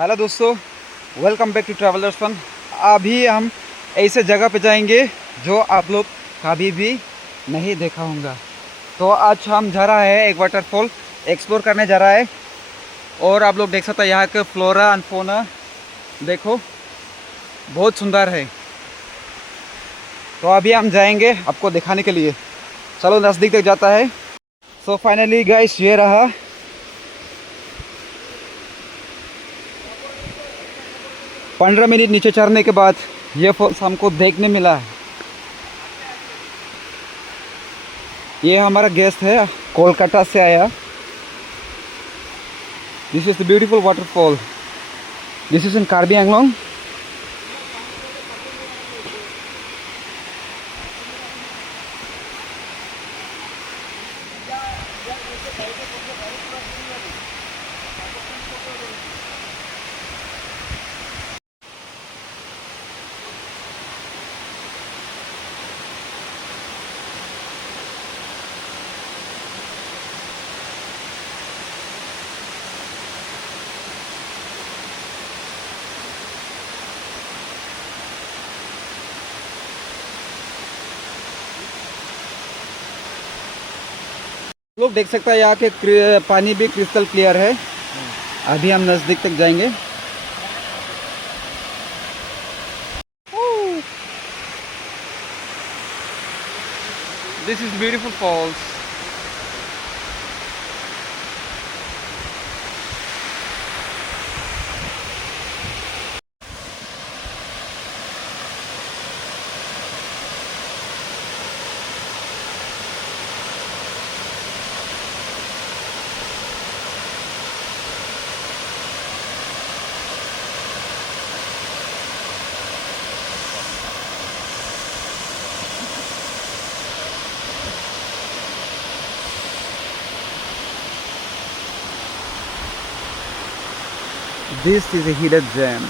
Hello दोस्तों, welcome back to travellers fun. अभी हम ऐसे जगह पे जाएंगे जो आप लोग कभी भी नहीं देखा होगा। तो आज हम जा रहा है एक वाटरफॉल एक्सप्लोर करने जा रहा है। और आप लोग देख सकते हैं यहाँ के फ्लोरा एंड फौना, देखो बहुत सुंदर है। तो अभी हम जाएंगे आपको दिखाने के लिए। चलो नज़दीक तक जाता है। सो फाइनली गाइस, ये रहा। 15 मिनट नीचे चढ़ने के बाद ये फॉल्स हमको देखने मिला है। ये हमारा गेस्ट है, कोलकाता से आया। This is the beautiful waterfall. This is in Karbi Anglong. लोग देख सकते हैं यहाँ के पानी भी क्रिस्टल क्लियर है। अभी हम नज़दीक तक जाएंगे। This is beautiful falls. This is a hidden gem.